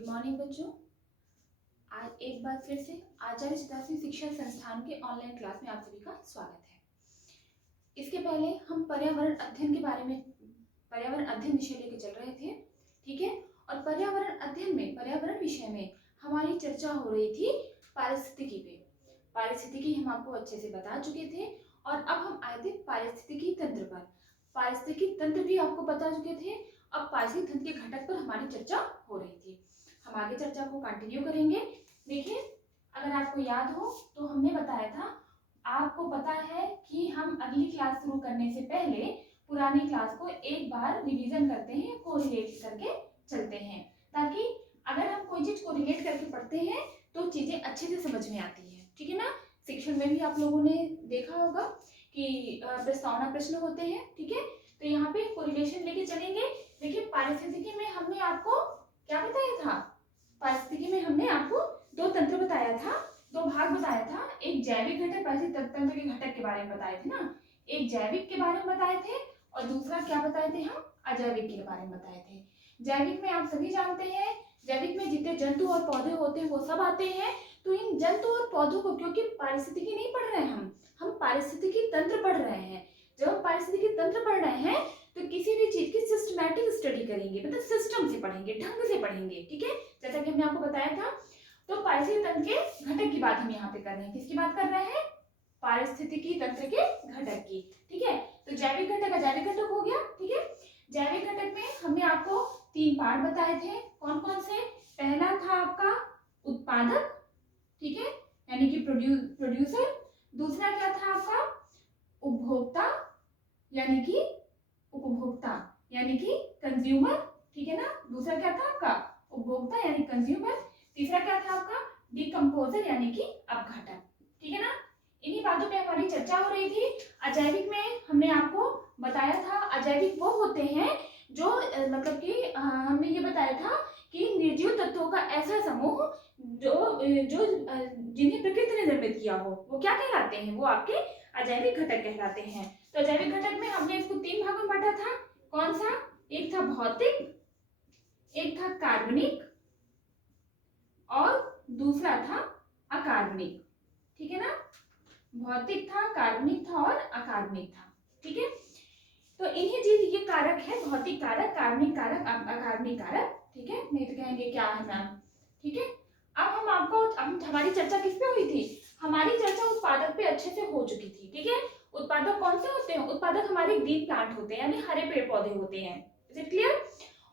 Good morning बच्चों। आज एक बार फिर से आचार्य चितासी शिक्षा संस्थान के ऑनलाइन क्लास में आप सभी का स्वागत है। इसके पहले हम पर्यावरण अध्ययन के बारे में पर्यावरण अध्ययन विषय लेकर चल रहे थे, ठीक है। और पर्यावरण अध्ययन में पर्यावरण विषय में हमारी चर्चा हो रही थी पारिस्थितिकी पे। पारिस्थितिकी हम आपको अच्छे से बता चुके थे और अब हम आए थे पारिस्थितिकी तंत्र पर। पारिस्थितिकी तंत्र भी आपको बता चुके थे, अब पारिस्थितिकी तंत्र के घटक पर हमारी चर्चा हो रही थी। हम आगे चर्चा को कंटिन्यू करेंगे। देखिए, अगर आपको याद हो तो हमने बताया था, आपको पता है कि हम अगली क्लास शुरू करने से पहले पुरानी क्लास को एक बार रिवीजन करते हैं, कोरिलेट करके चलते हैं, ताकि अगर हम कोई चीज कोरिलेट करके पढ़ते हैं तो चीजें अच्छे से समझ में आती है, ठीक है ना। शिक्षण में भी आप लोगों ने देखा होगा कि प्रस्तावना प्रश्न होते हैं, ठीक है। तो यहाँ पे कोरिलेशन लेके चलेंगे। देखिए, पारिस्थितिकी में हमने आपको क्या बताया था? पारिस्थितिकी में हमने आपको दो तंत्र बताया था, दो भाग बताया था। एक जैविक घटक, पारिस्थितिक तंत्र के घटक के बारे में बताए थे ना। एक जैविक के बारे में बताए थे और दूसरा क्या बताए थे? हम अजैविक के बारे में बताए थे। जैविक में आप सभी जानते हैं, जैविक में जितने जंतु और पौधे होते हैं वो सब आते हैं। तो इन जंतु और पौधों को, क्योंकि पारिस्थितिकी नहीं पढ़ रहे हैं हम पारिस्थितिकी तंत्र पढ़ रहे हैं। जब हम पारिस्थितिकी तंत्र पढ़ रहे हैं तो किसी भी चीज की सिस्टमैटिक स्टडी करेंगे, मतलब सिस्टम से पढ़ेंगे, ढंग से पढ़ेंगे, ठीक है। जैसा कि हमने आपको बताया था। तो पारिस्थितिकी तंत्र के घटक की बात हम यहाँ पे कर रहे हैं। किसकी बात कर रहे हैं? पारिस्थितिकी तंत्र के घटक की, ठीक है। तो जैविक घटक, अजैविक घटक हो गया, ठीक है। जैविक घटक में हमने आपको 3 पार्ट बताए थे। कौन कौन से? पहला था आपका उत्पादक, ठीक है, यानी कि प्रोड्यूसर। दूसरा क्या था आपका? उपभोक्ता, यानी कि उपभोक्ता, यानी कि कंज्यूमर, ठीक है ना। दूसरा क्या था आपका? उपभोक्ता यानी कंज्यूमर। तीसरा क्या था आपका? डिकम्पोजर यानी कि अपघटक, ठीक है ना। इन्हीं बातों पे हमारी चर्चा हो रही थी। अजैविक में हमने आपको बताया था, अजैविक वो होते हैं जो मतलब कि हमने ये बताया था कि निर्जीव तत्वों का ऐसा समूह जो जो जिन्हें प्रकृति ने निर्मित किया हो, वो क्या कहलाते हैं? वो आपके अजैविक घटक कहलाते हैं। तो अजैविक घटक में हमने इसको 3 भागों में बांटा था। कौन सा? एक था भौतिक, एक था कार्बनिक और दूसरा था अकार्बनिक, ठीक है ना। भौतिक था, कार्बनिक था और अकार्बनिक था, ठीक है। तो इन्हीं चीज ये कारक है, भौतिक कारक, कार्बनिक कारक, अकार्बनिक कारक, ठीक है। नहीं तो कहेंगे क्या है मैम, ठीक है। अब हमारी चर्चा किस पे हुई थी? हमारी चर्चा उत्पादक पे अच्छे से हो चुकी थी, ठीक है। उत्पादक कौन से होते हैं? उत्पादक हमारे ग्रीन प्लांट होते हैं, यानी हरे पेड़ पौधे होते हैं। Is it clear?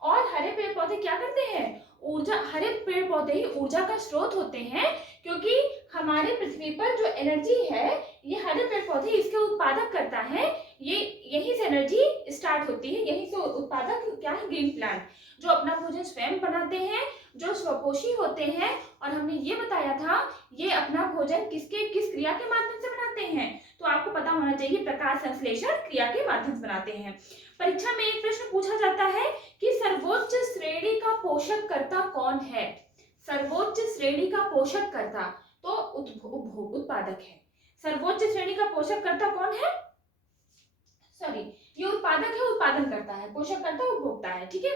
और हरे पेड़ पौधे क्या करते हैं? ऊर्जा, हरे पेड़ पौधे ही ऊर्जा का स्रोत होते हैं, क्योंकि हमारे पृथ्वी पर जो एनर्जी है ये हरे पेड़ पौधे इसके उत्पादक करता है। ये यहीं से एनर्जी स्टार्ट होती है, यहीं से उत्पादक क्या है? ग्रीन प्लांट, जो अपना भोजन स्वयं बनाते हैं, जो स्वपोषी होते हैं। और हमने ये बताया था ये अपना भोजन किस क्रिया के माध्यम से बनाते हैं? तो आपको पता होना चाहिए, प्रकाश संश्लेषण क्रिया के माध्यम से बनाते हैं। परीक्षा में एक प्रश्न पूछा जाता है कि सर्वोच्च श्रेणी का पोषक कर्ता कौन है? सर्वोच्च श्रेणी का पोषक कर्ता तो उत्पादक है। सर्वोच्च श्रेणी का पोषक कर्ता कौन है? सॉरी, ये उत्पादक है, उत्पादन करता है। पोषक कर्ता उपभोक्ता है, ठीक है।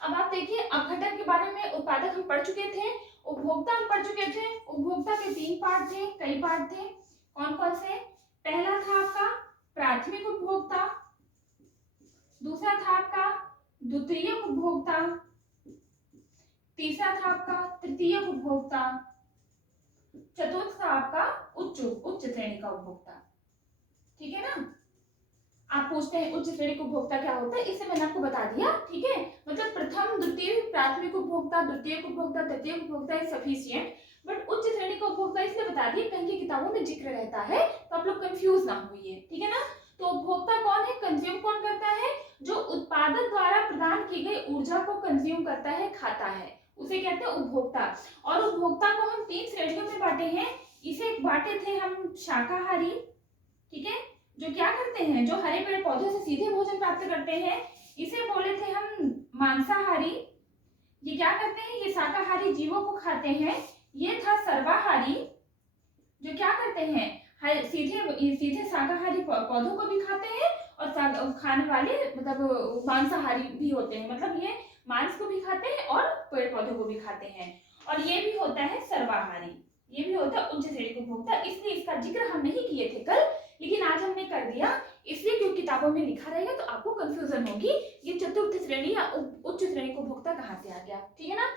अब आप देखिए, अपघटक के बारे में उत्पादक हम पढ़ चुके थे, उपभोक्ता हम पढ़ चुके थे। उपभोक्ता के 3 पार्ट थे, कई पार्ट थे। कौन कौन से? पहला था आपका प्राथमिक उपभोक्ता, दूसरा था आपका द्वितीय उपभोक्ता, तीसरा था आपका तृतीय उपभोक्ता, चतुर्थ था आपका उच्च श्रेणी का उपभोक्ता, ठीक है ना। आप पूछते हैं उच्च श्रेणी उपभोक्ता क्या होता है, इससे मैंने आपको बता दिया, ठीक है। मतलब प्रथम, द्वितीय, प्राथमिक उपभोक्ता, द्वितीय उपभोक्ता, तृतीय उपभोक्ता इज सफिशिएंट, बट उच्च श्रेणी का उपभोक्ता इसलिए बता दिया कहीं की किताबों में जिक्र रहता है, तो आप लोग कंफ्यूज ना होइए, ठीक है ना। तो उपभोक्ता कौन है? कंज्यूम कौन करता है? जो उत्पादक द्वारा प्रदान की गई ऊर्जा को कंज्यूम करता है, खाता है, उसे कहते हैं उपभोक्ता। और उपभोक्ता को हम 3 श्रेणियों में बांटे हैं। इसे बांटे थे हम शाकाहारी, ठीक है, जो क्या करते हैं? जो हरे पेड़ पौधों से सीधे भोजन प्राप्त करते हैं। इसे बोले थे हम मांसाहारी, ये क्या करते हैं? ये शाकाहारी जीवों को खाते हैं। ये था सर्वाहारी, जो क्या करते हैं? सीधे शाकाहारी पौधों को भी खाते हैं और खाने वाले मतलब मांसाहारी भी होते हैं। मतलब ये मांस को भी खाते हैं और पेड़ पौधों को भी खाते हैं। और ये भी होता है सर्वाहारी, ये भी होता है उच्च श्रेणी का उपभोक्ता। इसलिए इसका जिक्र हम नहीं किए थे कल, लेकिन आज हमने कर दिया, इसलिए क्योंकि किताबों में लिखा रहेगा तो आपको कंफ्यूजन होगी ये चतुर्थ श्रेणी या उच्च श्रेणी का उपभोक्ता कहाँ से आ गया। ठीक है ना।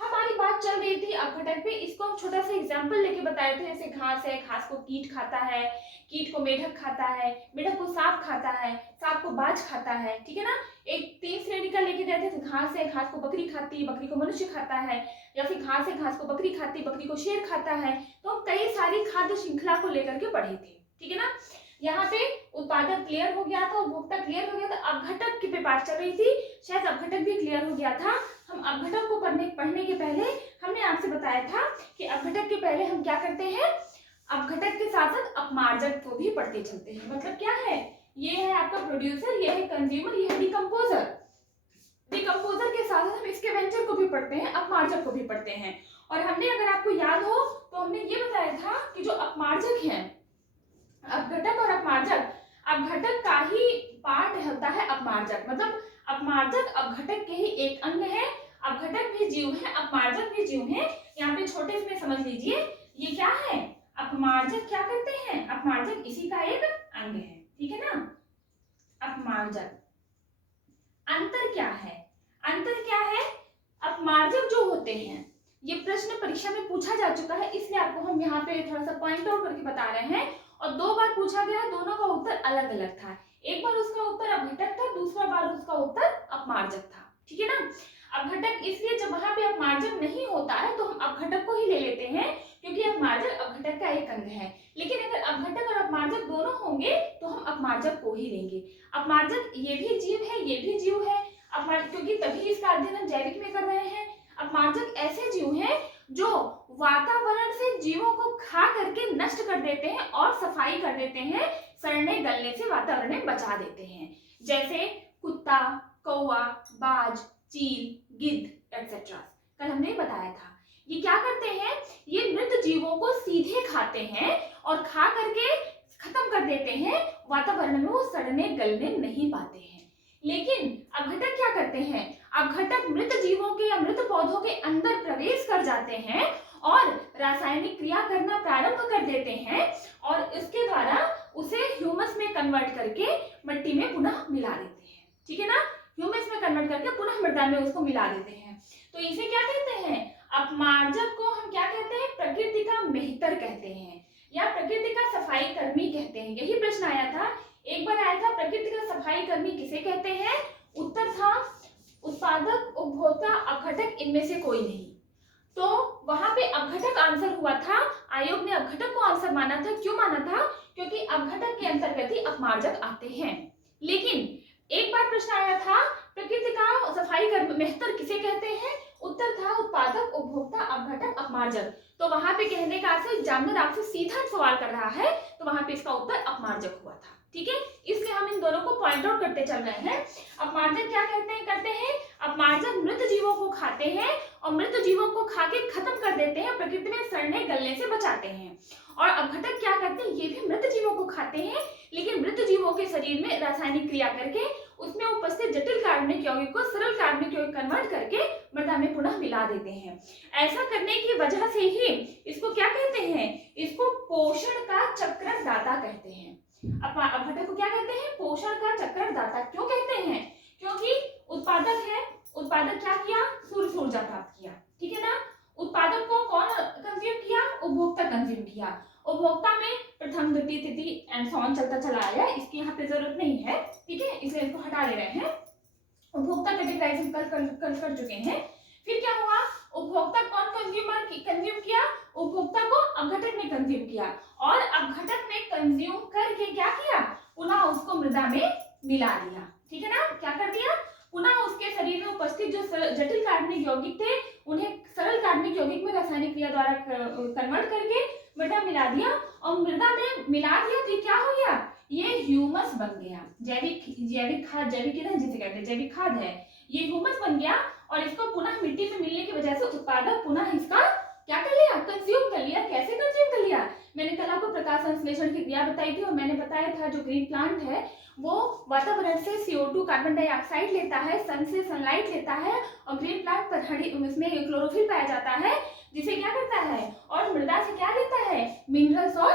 हमारी बात चल रही थी अपघटन पे, इसको हम छोटा सा एग्जांपल लेके बताए थे। जैसे घास है, घास को कीट खाता है, कीट को मेढक खाता है, मेढक को सांप खाता है, सांप को बाज खाता है। ठीक है ना। एक 3 श्रेणी का लेके गए थे, तो घास है, घास को बकरी खाती है, बकरी को मनुष्य खाता है, या फिर घास है, घास को बकरी खाती है, बकरी को शेर खाता है। तो हम कई सारी खाद्य श्रृंखला को लेकर के पढ़े थे। ठीक है ना। यहाँ पे उत्पादक क्लियर हो गया था, उपभोक्ता क्लियर हो गया था, अपघटक की पे बात चल रही थी, शायद अपघटक भी क्लियर हो गया था। हम अपघटक को पढ़ने के पहले हमने आपसे बताया था कि अपघटक के पहले हम क्या करते हैं, अपघटक के साथ साथ अपमार्जक को भी पढ़ते चलते हैं। मतलब क्या है, ये है आपका प्रोड्यूसर, ये है कंज्यूमर, ये है डिकम्पोजर। डिकम्पोजर के साथ साथ हम स्कैवेंजर को भी पढ़ते हैं, अपमार्जक को भी पढ़ते हैं। और हमने, अगर आपको याद हो तो हमने ये बताया था कि जो अपमार्जक है, अपघटक और अपमार्जक, अपघटक का ही पार्ट होता है अपमार्जक। मतलब अपमार्जक अपघटक के ही एक अंग है। अपघटक भी जीव है, अपमार्जक भी जीव है। यहाँ पे छोटे इसमें समझ लीजिए, ये क्या है, अपमार्जक क्या करते हैं, अपमार्जक इसी का एक अंग है। ठीक है ना। अपमार्जक, अंतर क्या है, अंतर क्या है, अपमार्जक जो होते हैं, ये प्रश्न परीक्षा में पूछा जा चुका है, इसलिए आपको हम यहाँ पे थोड़ा सा पॉइंट आउट करके बता रहे हैं। और 2 बार पूछा गया है, दोनों का उत्तर अलग अलग था। एक बार उसका उत्तर अपघटक था, दूसरा बार उसका उत्तर अपमार्जक था। ठीक है ना। अपघटक इसलिए, जब वहां पे अपमार्जक नहीं होता है तो हम अपघटक को ही ले लेते हैं, क्योंकि अपमार्जक अपघटक का एक अंग है। लेकिन अगर अपघटक और अपमार्जक दोनों होंगे तो हम अपमार्जक को ही लेंगे। अपमार्जक ये भी जीव है, ये भी जीव है, क्योंकि तभी इसका अध्ययन हम जैविक में कर रहे हैं। अपमार्जक ऐसे जीव हैं जो वातावरण से जीवों को खा करके नष्ट कर देते हैं और सफाई कर देते हैं, सड़ने गलने से वातावरण में बचा देते हैं। जैसे कुत्ता, कौवा, बाज, चील, गिद्ध एक्सेट्रा। कल हमने बताया था, ये क्या करते हैं, ये मृत जीवों को सीधे खाते हैं और खा करके खत्म कर देते हैं, वातावरण में वो सड़ने गलने नहीं पाते हैं। लेकिन अपघटक क्या करते हैं, अपघटक मृत जीवों के या मृत पौधों के अंदर प्रवेश कर जाते हैं और रासायनिक क्रिया करना प्रारंभ कर देते हैं और इसके द्वारा उसे ह्यूमस में कन्वर्ट करके मिट्टी में पुनः मिला देते हैं। ठीक है ना। ह्यूमस में कन्वर्ट करके पुनः मृदा में उसको मिला देते हैं। तो इसे क्या कहते हैं, अपमार्जक को हम क्या कहते हैं, प्रकृति का मेहतर कहते हैं या प्रकृति का सफाई कर्मी कहते हैं। यही प्रश्न आया था, एक बार आया था, प्रकृति का सफाई कर्मी किसे कहते हैं। उत्तर था उत्पादक, उपभोक्ता, अपघटक, इनमें से कोई नहीं। तो वहां पे अपघटक आंसर हुआ था, आयोग ने अपघटक को आंसर माना था। क्यों माना था, क्योंकि अपघटक के अंतर्गत ही अपमार्जक आते हैं। लेकिन एक बार प्रश्न आया था, प्रकृति का सफाई कर्मी मेहतर किसे कहते हैं। उत्तर था उत्पादक, उपभोक्ता, अपघटक, अपमार्जक। तो वहां पे कहने का अर्थ, एग्जामिनर आपसे सीधा सवाल कर रहा है, तो वहां पे इसका उत्तर अपमार्जक हुआ था। ठीक है। इसलिए हम इन दोनों को पॉइंट आउट करते चल रहे हैं। अपमार्जक क्या करते हैं, अपमार्जक मृत जीवों को खाते हैं और मृत जीवों को खा के खत्म कर देते हैं, प्रकृति में सड़ने गलने से बचाते हैं। और अपघटक क्या करते हैं, ये भी मृत जीवों को खाते हैं, लेकिन मृत जीवों के शरीर में रासायनिक क्रिया करके उसमें उपस्थित जटिल कार्बनिक यौगिक को सरल कार्बनिक यौगिक कन्वर्ट करके मृदा में पुनः मिला देते हैं। ऐसा करने की वजह से ही इसको क्या कहते हैं, इसको पोषण का चक्रदाता कहते हैं। अपघटक को क्या कहते हैं, पोषण का चक्रदाता। क्यों कहते हैं, क्योंकि उत्पादक है, उत्पादक क्या किया, सूर्य ऊर्जा प्राप्त किया। ठीक है ना। उत्पादक को कौन कंज्यूम किया, उपभोक्ता कंज्यूम किया। उपभोक्ता में प्रथम, द्वितीय, तृतीय एंड सो ऑन चलता चला आया, इसकी यहाँ पे जरूरत नहीं है। ठीक है, इसलिए इसको हटा ले रहे हैं। उपभोक्ता कैटेगराइजेशन कर चुके हैं। फिर क्या हुआ, उपभोक्ता कौन कंज्यूम किया, उपभोक्ता को अपघटक ने कंज्यूम किया और अपघटक ने कंज्यूम करके क्या किया, पुनः उसको मृदा में मिला दिया। ठीक है ना। क्या कर दिया, पुनः उसके शरीर में उपस्थित जो जटिल कार्बनिक यौगिक थे उन्हें सरल कार्बनिक यौगिक में रासायनिक क्रिया द्वारा कन्वर्ट करके मृदा मिला दिया और मृदा में मिला दिया तो क्या हो गया, ये ह्यूमस बन गया। जैविक खाद, जैविक ईंधन जिसे कहते हैं, जैविक खाद है, ये ह्यूमस बन गया और इसको पुनः मिट्टी में मिलने की वजह से उत्पादक पुनः इसका क्या कर लिया, कंज्यूम कर लिया। कैसे कंज्यूम कर लिया, मैंने कल आपको प्रकाश संश्लेषण की क्रिया बताई थी और मैंने बताया था जो ग्रीन प्लांट है वो वातावरण से CO2 कार्बन डाइऑक्साइड लेता है, सन से सनलाइट लेता है और ग्रीन प्लांट पर उसमें क्लोरोफिल पाया जाता है जिसे क्या करता है, और मृदा से क्या लेता है, मिनरल्स और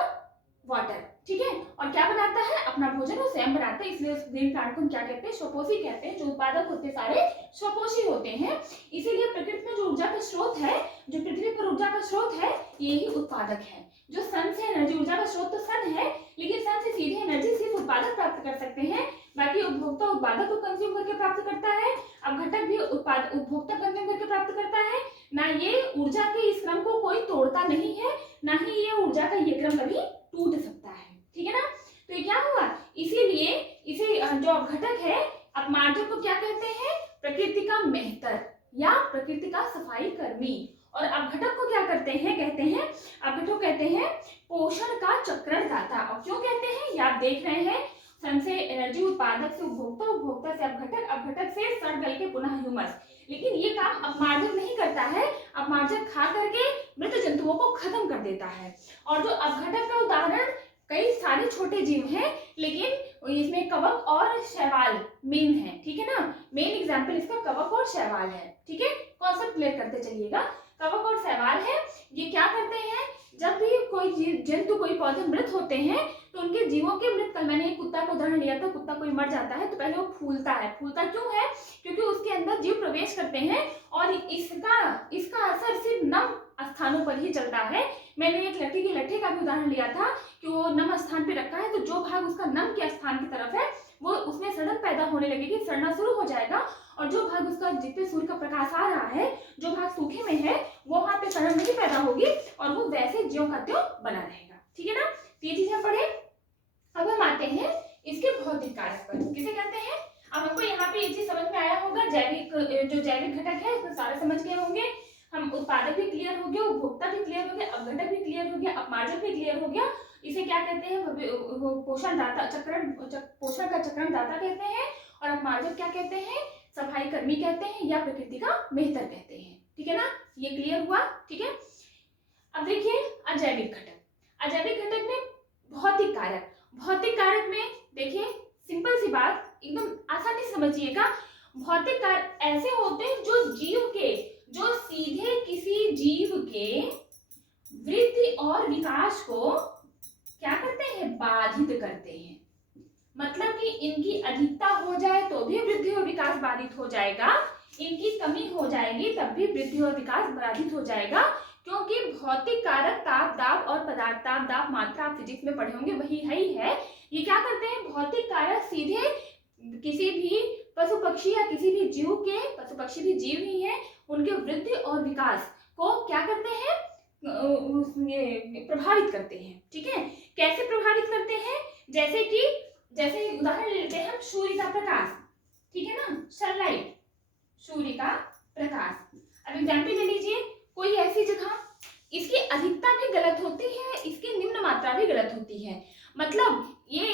वाटर, ठीक है, और क्या बनाता है, अपना भोजन वो स्वयं बनाता है। इसलिए उस ग्रीन प्लांट को क्या कहते हैं, स्वपोषी कहते हैं। जो उत्पादक होते सारे स्वपोषी होते हैं। इसीलिए प्रकृति में जो ऊर्जा का स्रोत है, जो पृथ्वी पर ऊर्जा का स्रोत है, ये ही उत्पादक है। जो सन से एनर्जी, ऊर्जा का स्रोत तो सन है, लेकिन सन से सीधे एनर्जी सिर्फ उत्पादक प्राप्त कर सकते हैं, बाकी उपभोक्ता उत्पादक को कंज्यूम करके प्राप्त करता है, अब घटक भी उपभोक्ता कंज्यूम करके प्राप्त करता है। ना ये ऊर्जा के इस क्रम को कोई तोड़ता नहीं है, ना ही ये ऊर्जा का ये क्रम कभी टूट सकता है, ठीक है ना। तो ये क्या हुआ, इसीलिए इसे जो घटक है अपमार्जक को क्या कहते हैं, प्रकृति का मेहतर या प्रकृति का सफाई कर्मी। और अपघटक को क्या करते हैं, कहते हैं अपघटक कहते हैं पोषण का चक्रण दाता। और क्यों कहते हैं, ये आप देख रहे हैं, सन से एनर्जी, उत्पादक से उपभोक्ता, उपभोक्ता से अपघटक, अपघटक से सड़ गल के पुनः ह्यूमस। लेकिन ये काम अपमार्जक नहीं करता है, अपमार्जक खा करके मृत जंतुओं को खत्म कर देता है। और जो अपघटक का उदाहरण कई सारे छोटे जीव हैं, लेकिन इसमें कवक और शैवाल मेन है, ठीक है ना। मेन एग्जाम्पल इसका कवक और शैवाल है, ठीक है, कॉन्सेप्ट क्लियर करते चलिएगा। कवक और शैवाल है, ये क्या करते हैं, जब भी कोई जंतु, कोई पौधे मृत होते हैं तो उनके जीवों के मृत कल, मैंने एक कुत्ता का उदाहरण लिया था, कुत्ता कोई मर जाता है तो पहले वो फूलता है। फूलता क्यों है, क्योंकि उसके अंदर जीव प्रवेश करते हैं और इसका असर सिर्फ नम स्थानों पर ही चलता है। मैंने एक लट्ठी के लट्ठे का भी उदाहरण लिया था कि वो नम स्थान पे रखा है, तो जो भाग उसका नम के स्थान की तरफ है वो उसमें सड़न पैदा होने लगेगी, सड़ना शुरू हो जाएगा, और जो भाग उसका जिसपे सूर्य का प्रकाश आ रहा है, जो भाग सूखे में है, वो वहां पे सड़न नहीं पैदा होगी और वो वैसे ज्यों का त्यों बना रहेगा, ठीक है ना। ये चीज हम पढ़े। अब हम आते हैं इसके भौतिक कारक पर, किसे कहते हैं। अब हमको यहाँ पे ये चीज समझ में आया होगा, जो जैविक घटक है उसमें सारे समझ गए होंगे। हम उत्पादक भी क्लियर हो गया, उपभोक्ता भी क्लियर हो गया, अपघटक भी क्लियर हो गया, अपमार्जक भी क्लियर हो गया। इसे क्या कहते हैं, पोषण दाता, चक्रण, पोषण का चक्रण दाता कहते हैं। और अपमार्जक क्या कहते हैं, सफाई कर्मी कहते हैं या प्रकृति का मेहतर कहते हैं, ठीक है ना। ये क्लियर हुआ, ठीक है। अब देखिए अजैविक घटक। अजैविक घटक में भौतिक कारक, भौतिक कारक में देखिए सिंपल सी बात, एकदम आसानी से समझिएगा। भौतिक कारक ऐसे होते हैं जो जीव के, जो सीधे किसी जीव के वृद्धि और विकास को क्या करते हैं, बाधित करते हैं। मतलब कि इनकी अधिकता हो जाए तो भी वृद्धि और विकास बाधित हो जाएगा, इनकी कमी हो जाएगी तब भी वृद्धि और विकास बाधित हो जाएगा। क्योंकि भौतिक कारक ताप दाब और पदार्थ, ताप दाब मात्रा आप फिजिक्स में पढ़े होंगे, वही है ही है। ये क्या करते हैं, भौतिक कारक सीधे किसी भी पशु पक्षी या किसी भी जीव के, पशु पक्षी भी जीव ही है, उनके वृद्धि और विकास को क्या करते हैं, प्रभावित करते हैं, ठीक है। कैसे प्रभावित करते हैं, जैसे उदाहरण लेते हैं हम, सूर्य का प्रकाश, ठीक है ना, सनलाइट, सूर्य का प्रकाश। अब एग्जाम्पल ले लीजिए, कोई ऐसी जगह इसकी अधिकता भी गलत होती है, इसकी निम्न मात्रा भी गलत होती है। मतलब ये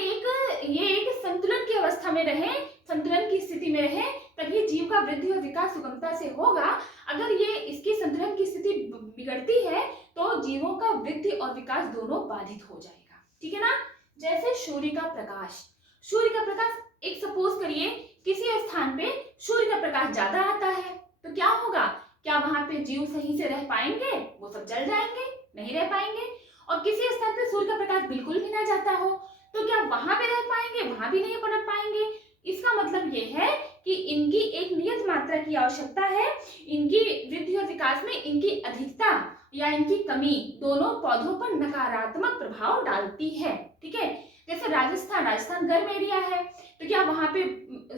एक संतुलन की अवस्था में रहे, संतुलन की स्थिति में रहे, तभी जीव का वृद्धि और विकास सुगमता से होगा। अगर ये इसकी संतुलन की स्थिति बिगड़ती है तो जीवों का वृद्धि और विकास दोनों बाधित हो जाएगा, ठीक है ना। जैसे सूर्य का प्रकाश, सूर्य का प्रकाश, एक सपोज करिए किसी स्थान पे सूर्य का प्रकाश ज्यादा आता है तो क्या होगा, क्या वहां पे जीव सही से रह पाएंगे, वो सब जल जाएंगे, नहीं रह पाएंगे। और किसी स्थान पे सूर्य का प्रकाश बिल्कुल भी ना जाता हो तो क्या वहां पे रह पाएंगे, वहां भी नहीं पनप पाएंगे। इसका मतलब ये है कि इनकी एक नियत मात्रा की आवश्यकता है, इनकी वृद्धि और विकास में इनकी अधिकता या इनकी कमी दोनों पौधों पर नकारात्मक प्रभाव डालती है, ठीक है। जैसे राजस्थान गर्म एरिया है तो क्या वहां पे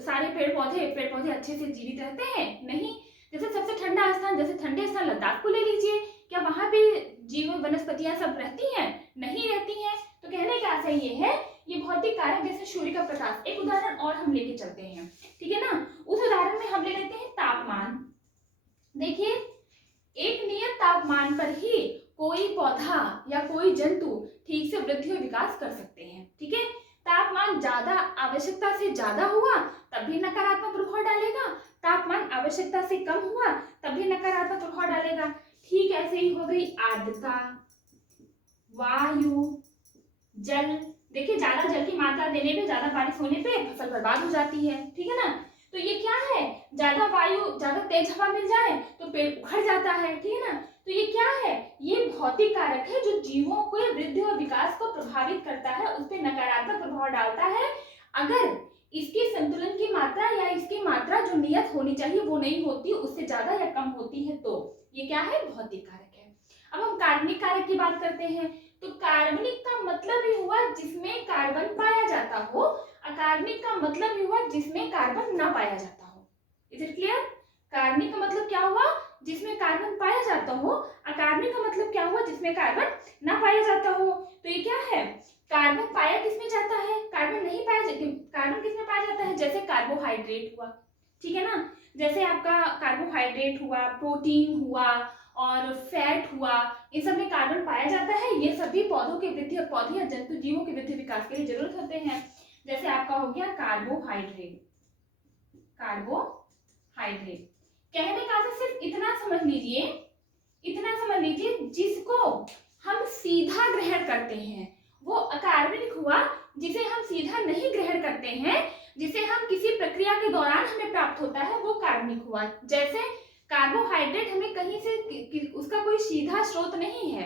सारे पेड़ पौधे अच्छे से जीवित रहते हैं, नहीं। जैसे सबसे ठंडा स्थान, जैसे ठंडे स्थान लद्दाख को ले लीजिए, क्या वहां पे जीव वनस्पतियां सब रहती हैं, नहीं रहती हैं। तो कहने का आशय ये है, ये भौतिक कारक जैसे सूर्य का प्रकाश। एक उदाहरण और हम लेके चलते हैं, ठीक है ना। उस उदाहरण में हम ले लेते हैं तापमान। देखिए एक नियत तापमान पर ही कोई पौधा या कोई जंतु ठीक से वृद्धि और विकास कर सकते हैं, ठीक है। तापमान ज्यादा, आवश्यकता से ज्यादा हुआ तब भी नकारात्मक प्रभाव डालेगा, तापमान आवश्यकता से कम हुआ तब भी नकारात्मक प्रभाव डालेगा। ठीक ऐसे ही हो गई आर्द्रता, वायु, जल। देखिए ज्यादा जल की मात्रा देने पे, ज्यादा बारिश होने पे फसल बर्बाद हो जाती है, ठीक है ना। तो ये क्या है, ज्यादा वायु, ज्यादा तेज हवा मिल जाए तो पेड़ उखड़ जाता है, ठीक है ना। तो ये क्या है, ये भौतिक कारक है जो जीवों के वृद्धि और विकास को प्रभावित करता है, उस पर नकारात्मक प्रभाव डालता है। अगर इसकी संतुलन की मात्रा या इसकी मात्रा जो नियत होनी चाहिए वो नहीं होती, उससे ज्यादा या कम होती है, तो ये क्या है, भौतिक कारक है। अब हम कार्बनिक कारक की बात करते हैं। तो कार्बनिक का मतलब ही हुआ जिसमें कार्बन पाया जाता हो, अकार्बनिक का मतलब ही हुआ जिसमें कार्बन ना पाया जाता हो। Is it clear? कार्बनिक का मतलब क्या हुआ, जिसमें कार्बन पाया जाता हो। अकार्बनिक का मतलब क्या हुआ, जिसमें कार्बन ना पाया जाता हो। तो ये क्या है, कार्बन पाया किसमें जाता है, कार्बन नहीं पाया जाता। कार्बन किसमें पाया जाता है, जैसे कार्बोहाइड्रेट हुआ, ठीक है ना। जैसे आपका कार्बोहाइड्रेट हुआ, प्रोटीन हुआ और फैट हुआ, इन सब में कार्बन पाया जाता है। ये सभी पौधों की वृद्धि और पौधे या जंतु जीवों की वृद्धि विकास के लिए जरूरत होते हैं। जैसे आपका हो गया कार्बोहाइड्रेट। कार्बोहाइड्रेट कहने का तो सिर्फ इतना समझ लीजिए, इतना समझ लीजिए, जिसको हम सीधा ग्रहण करते हैं वो अकार्बनिक हुआ, जिसे हम सीधा नहीं ग्रहण करते हैं, जिसे हम किसी प्रक्रिया के दौरान हमें प्राप्त होता है, वो कार्बनिक हुआ। जैसे कार्बोहाइड्रेट हमें कहीं से उसका कोई सीधा स्रोत नहीं है।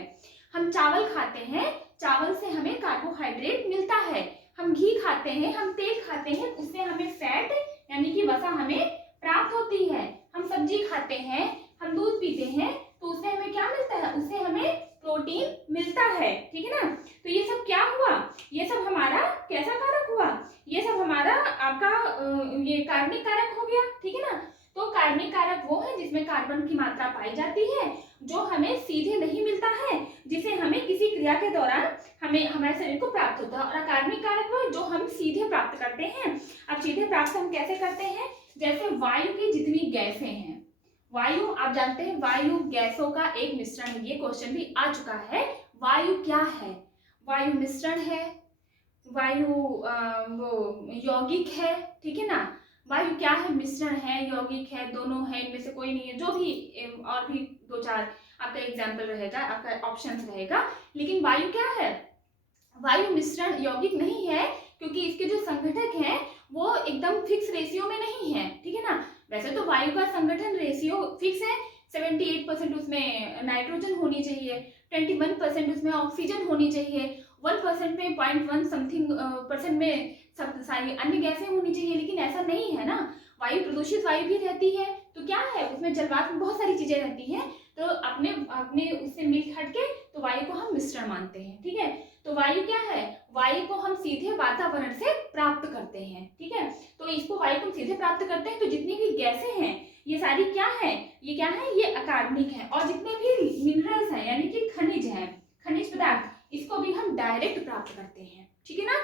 हम चावल खाते हैं, चावल से हमें कार्बोहाइड्रेट मिलता है। हम घी खाते हैं, हम तेल खाते हैं, उससे हमें फैट यानी कि वसा हमें प्राप्त होती है। हम सब्जी खाते हैं, हम दूध पीते हैं, तो उससे हमें क्या मिलता है, उससे हमें प्रोटीन मिलता है, ठीक है ना। तो ये सब क्या हुआ, ये सब हमारा कैसा कारक हुआ, ये सब हमारा आपका ये कार्बनिक कारक हो गया, ठीक है ना। तो कार्बनिक कारक वो है जिसमें कार्बन की मात्रा पाई जाती है, जो हमें सीधे नहीं मिलता है, जिसे हमें किसी क्रिया के दौरान हमें हमारे शरीर को प्राप्त होता है। और अकार्बनिक कारक वो जो हम सीधे प्राप्त करते हैं। अब सीधे प्राप्त हम कैसे करते हैं, जैसे वायु की जितनी गैसें हैं, वायु आप जानते हैं वायु गैसों का एक मिश्रण है, ये क्वेश्चन भी आ चुका है। वायु क्या है, वायु मिश्रण है, वायु वो यौगिक है, ठीक है ना। वायु क्या है, मिश्रण है, यौगिक है, दोनों है, इनमें से कोई नहीं है, जो भी और भी दो चार आपका एग्जाम्पल रहेगा, आपका ऑप्शन रहेगा। लेकिन वायु क्या है, वायु मिश्रण यौगिक नहीं है, क्योंकि इसके जो संघटक हैं वो एकदम फिक्स रेशियो में नहीं है, ठीक है ना। वैसे तो वायु का संगठन रेशियो फिक्स है, 78% उसमें नाइट्रोजन होनी चाहिए, 21% उसमें ऑक्सीजन होनी चाहिए, 1% में 0.1 समथिंग परसेंट में सब सारी अन्य गैसें होनी चाहिए। लेकिन ऐसा नहीं है ना, वायु प्रदूषित वायु भी रहती है, तो क्या है उसमें जलवाष्प में बहुत सारी चीजें रहती हैं, तो अपने अपने उससे मिल हटके तो वायु को हम मिश्रण मानते हैं, ठीक है। तो वायु क्या है, वायु को हम सीधे वातावरण से प्राप्त करते हैं, ठीक है। तो इसको वायु को हम सीधे प्राप्त करते हैं, तो जितनी भी गैसें हैं ये सारी क्या है, ये क्या है, ये अकार्बनिक है। और जितने भी मिनरल्स हैं यानी कि खनिज हैं, खनिज पदार्थ, इसको भी हम डायरेक्ट प्राप्त करते हैं, ठीक है ना।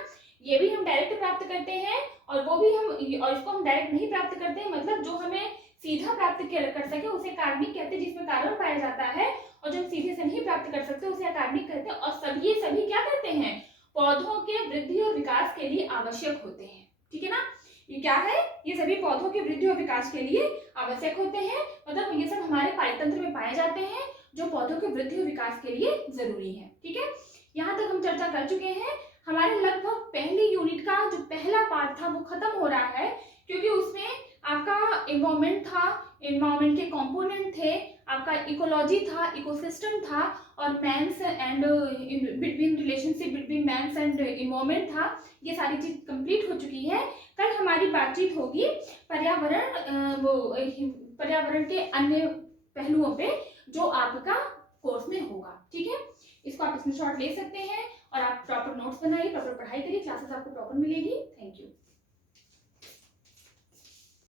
ये भी हम डायरेक्ट प्राप्त करते हैं, और वो भी हम, और इसको हम डायरेक्ट नहीं प्राप्त करते हैं, मतलब जो हमें सीधा प्राप्त कर सके उसे कार्बनिक कहते हैं, जिसमें कार्बन पाया जाता है। और जो सीधे से नहीं प्राप्त कर सकते उसे अकार्बनिक कहते हैं। और सभी सभी क्या करते हैं, पौधों के वृद्धि और विकास के लिए आवश्यक होते हैं, ठीक है ना। ये क्या है, ये सभी पौधों के वृद्धि और विकास के लिए आवश्यक होते हैं, मतलब ये सब हमारे पारितंत्र में पाए जाते हैं, जो पौधों के वृद्धि और विकास के लिए जरूरी है, ठीक है। यहाँ तक हम चर्चा कर चुके हैं। हमारे लगभग पहली यूनिट का जो पहला पार्ट था वो खत्म हो रहा है, क्योंकि उसमें आपका एनवायरमेंट था, एनवायरमेंट के कंपोनेंट थे, आपका इकोलॉजी था, इकोसिस्टम था, और mans and between relationship between mans and environment था। ये सारी चीज कंप्लीट हो चुकी है। कल हमारी बातचीत होगी पर्यावरण पर्यावरण के अन्य पहलुओं पे, जो आपका कोर्स में होगा, ठीक है। इसको आप स्क्रीनशॉट ले सकते हैं और आप प्रॉपर नोट्स बनाइए, प्रॉपर पढ़ाई करिए, क्लासेस आपको प्रॉपर मिलेगी। Thank you.